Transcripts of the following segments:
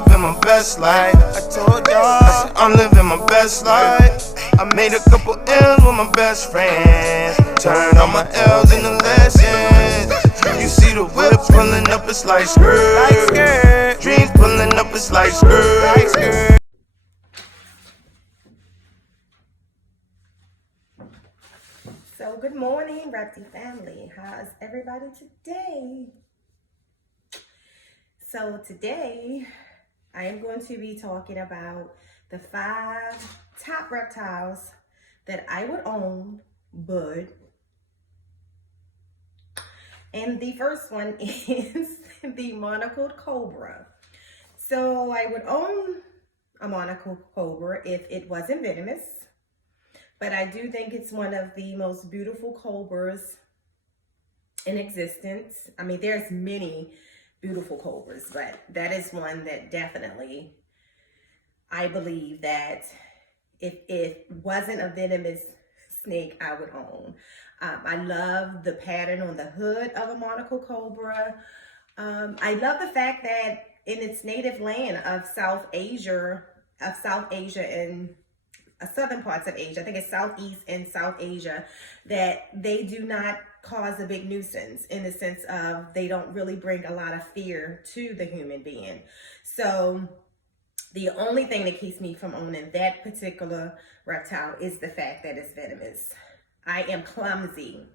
living my best life. I told y'all, I'm living my best life. I made a couple L's with my best friends. Turned all my L's into lessons. You see the whip pulling up, it's like skirt. Dreams pulling up, it's like skirt. So good morning, Reptile family. How's everybody today? So today I am going to be talking about the 5 top reptiles that I would own, and the first one is the Monocle Cobra. So I would own a Monocle Cobra if it wasn't venomous. But I do think it's one of the most beautiful cobras in existence. I mean, there's many beautiful cobras, but that is one that definitely, I believe that if it wasn't a venomous snake, I would own. I love the pattern on the hood of a Monocle Cobra. I love the fact that in its native land of South Asia and southern parts of Asia, I think it's Southeast and South Asia, that they do not cause a big nuisance in the sense of they don't really bring a lot of fear to the human being. So the only thing that keeps me from owning that particular reptile is the fact that it's venomous. I am clumsy.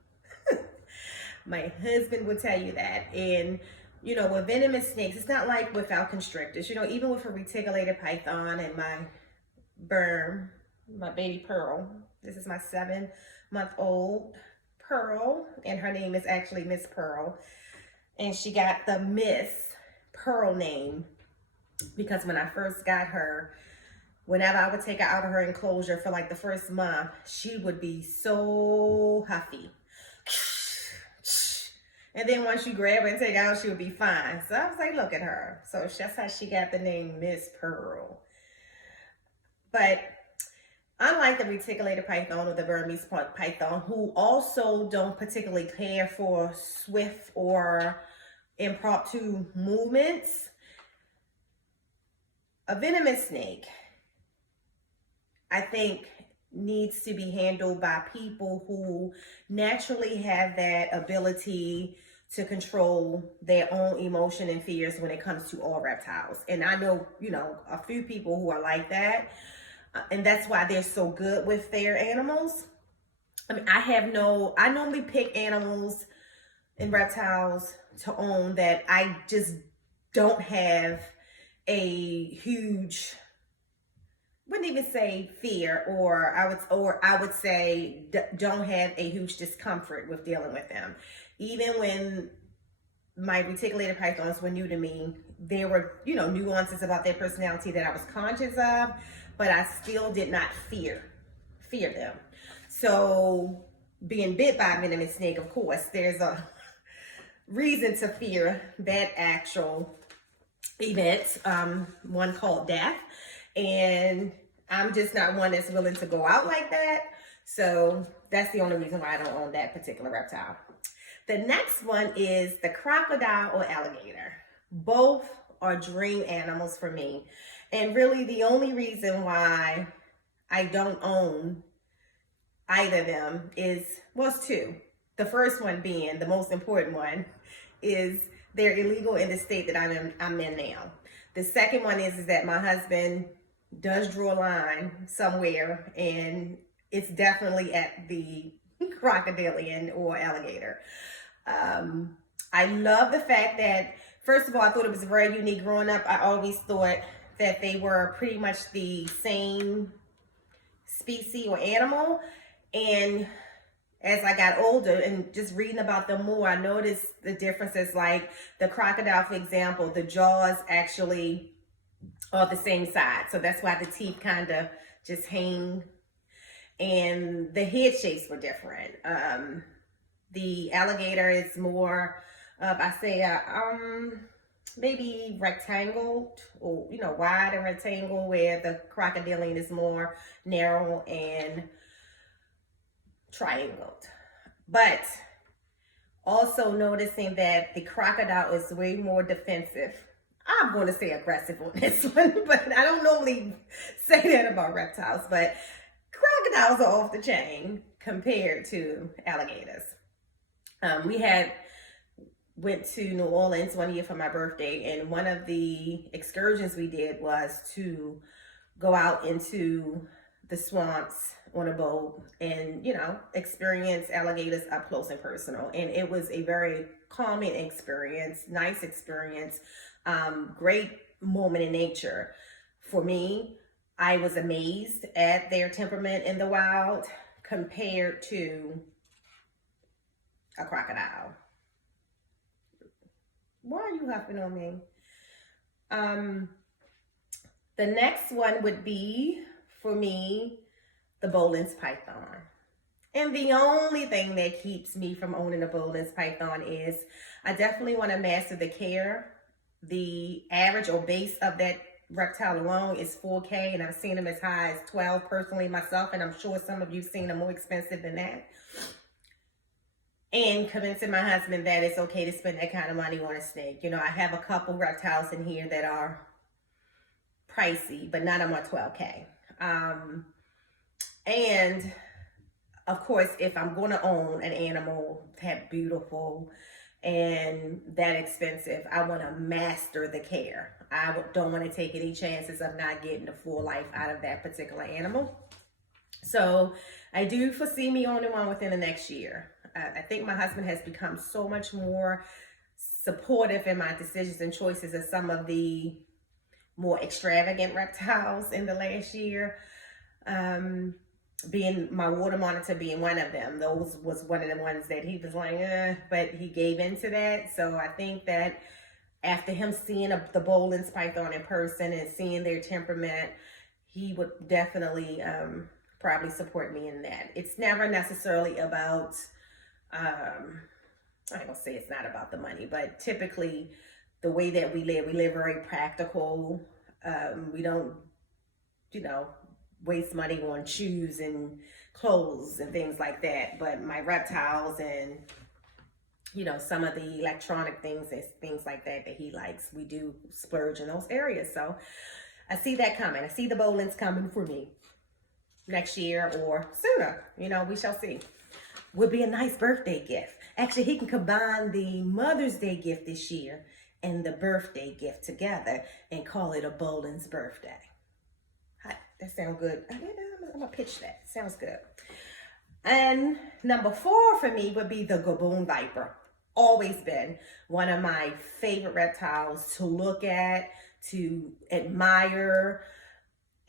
My husband would tell you that. And you know, with venomous snakes, it's not like without constrictors. You know, even with a reticulated python and my baby Pearl. This is my 7-month-old Pearl, and her name is actually Miss Pearl. And she got the Miss Pearl name because when I first got her, whenever I would take her out of her enclosure for like the first month, she would be so huffy. And then once you grab her and take her out, she would be fine. So I was like, look at her. So that's how she got the name Miss Pearl. But unlike the reticulated python or the Burmese python, who also don't particularly care for swift or impromptu movements, a venomous snake, I think, needs to be handled by people who naturally have that ability to control their own emotion and fears when it comes to all reptiles. And I know, you know, a few people who are like that. And that's why they're so good with their animals. I mean, I normally pick animals and reptiles to own that I just don't have a huge, wouldn't even say fear, or I would say don't have a huge discomfort with dealing with them. Even when my reticulated pythons were new to me, there were, you know, nuances about their personality that I was conscious of, but I still did not fear them. So being bit by a venomous snake, of course, there's a reason to fear that actual event, one called death. And I'm just not one that's willing to go out like that. So that's the only reason why I don't own that particular reptile. The next one is the crocodile or alligator. Both are dream animals for me. And really the only reason why I don't own either of them was 2. The first one being, the most important one, is they're illegal in the state that I'm in now. The second one is that my husband does draw a line somewhere, and it's definitely at the crocodilian or alligator. I love the fact that, first of all, I thought it was very unique. Growing up, I always thought that they were pretty much the same species or animal. And as I got older and just reading about them more, I noticed the differences. Like the crocodile, for example, the jaws actually are the same size. So that's why the teeth kind of just hang. And the head shapes were different. The alligator is more of, I say, maybe rectangle, or, you know, wide and rectangle, where the crocodilian is more narrow and triangled. But also noticing that the crocodile is way more defensive. I'm going to say aggressive on this one, but I don't normally say that about reptiles, but crocodiles are off the chain compared to alligators. We went to New Orleans one year for my birthday, and one of the excursions we did was to go out into the swamps on a boat and, experience alligators up close and personal. And it was a very calming experience, nice experience, great moment in nature. For me, I was amazed at their temperament in the wild compared to a crocodile. Why are you huffing on me? The next one would be, for me, the Bowlens Python. And the only thing that keeps me from owning a Bowlens Python is I definitely want to master the care. The average or base of that reptile alone is $4K, and I've seen them as high as $12 personally myself, and I'm sure some of you've seen them more expensive than that. And convincing my husband that it's okay to spend that kind of money on a snake. I have a couple reptiles in here that are pricey, but none of them are $12K. And of course, if I'm going to own an animal that beautiful and that expensive, I want to master the care. I don't want to take any chances of not getting the full life out of that particular animal. So I do foresee me owning one within the next year. I think my husband has become so much more supportive in my decisions and choices of some of the more extravagant reptiles in the last year. Being my water monitor being one of them. Those was one of the ones that he was like, but he gave into that. So I think that after him seeing the Bowlens Python in person and seeing their temperament, he would definitely probably support me in that. It's never necessarily about, I ain't gonna say it's not about the money, but typically the way that we live very practical. We don't, waste money on shoes and clothes and things like that. But my reptiles and, some of the electronic things and things like that he likes, we do splurge in those areas. So I see that coming. I see the Bowlens coming for me next year or sooner. We shall see. Would be a nice birthday gift. Actually, he can combine the Mother's Day gift this year and the birthday gift together and call it a Bowlens birthday. That sounds good. I'm gonna pitch that. Sounds good. And number 4 for me would be the Gaboon Viper. Always been one of my favorite reptiles to look at, to admire.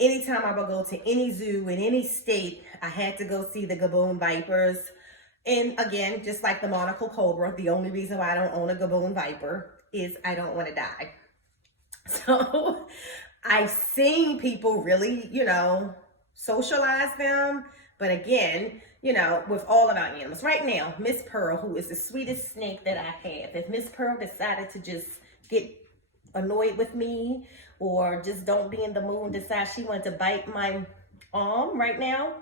Anytime I would go to any zoo in any state, I had to go see the Gaboon Vipers. And again, just like the Monocle Cobra, the only reason why I don't own a Gaboon Viper is I don't want to die. So I've seen people really, socialize them. But again, with all of our animals. Right now, Miss Pearl, who is the sweetest snake that I have, if Miss Pearl decided to just get annoyed with me or just don't be in the mood and decide she wanted to bite my arm right now,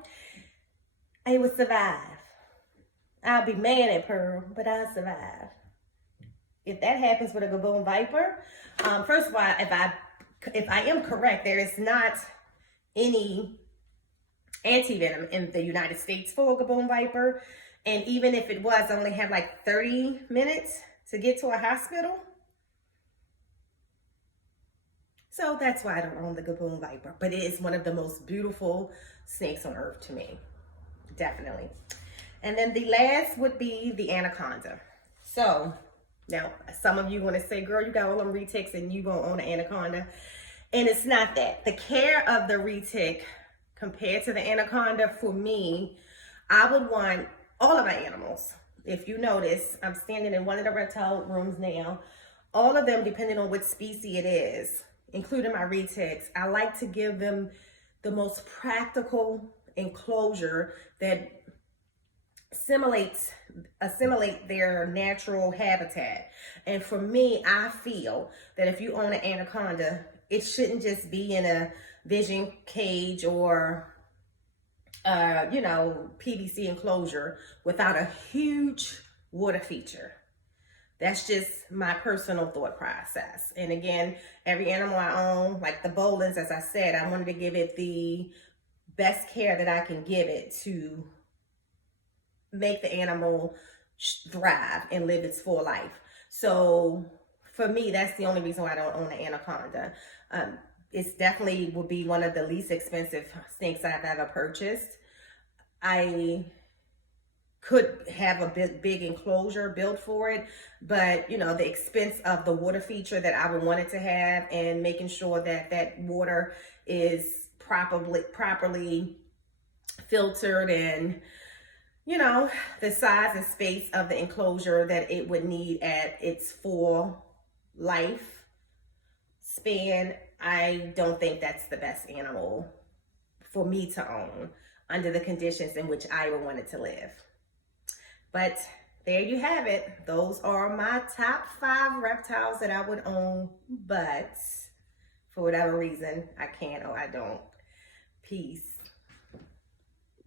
I would survive. I'll be mad at Pearl, but I'll survive. If that happens with a Gaboon Viper, first of all, if I am correct, there is not any anti-venom in the United States for a Gaboon Viper. And even if it was, I only have like 30 minutes to get to a hospital. So that's why I don't own the Gaboon Viper. But it is one of the most beautiful snakes on earth to me. Definitely. And then the last would be the Anaconda. So now some of you want to say, girl, you got all them retics and you won't own an Anaconda. And it's not that. The care of the retic compared to the Anaconda, for me, I would want all of my animals. If you notice, I'm standing in one of the reptile rooms now. All of them, depending on what species it is, including my retics, I like to give them the most practical enclosure that assimilate their natural habitat. And for me, I feel that if you own an Anaconda, it shouldn't just be in a vision cage or PVC enclosure without a huge water feature. That's just my personal thought process. And again, every animal I own, like the Bowlens, as I said, I wanted to give it the best care that I can give it to make the animal thrive and live its full life. So for me, that's the only reason why I don't own an Anaconda. It's definitely would be one of the least expensive snakes I've ever purchased. I could have a big enclosure built for it, but you know, the expense of the water feature that I would want it to have, and making sure that that water is properly filtered, and you know, the size and space of the enclosure that it would need at its full life span, I don't think that's the best animal for me to own under the conditions in which I would want it to live. But there you have it. Those are my top 5 reptiles that I would own, but for whatever reason, I can't or I don't. Peace.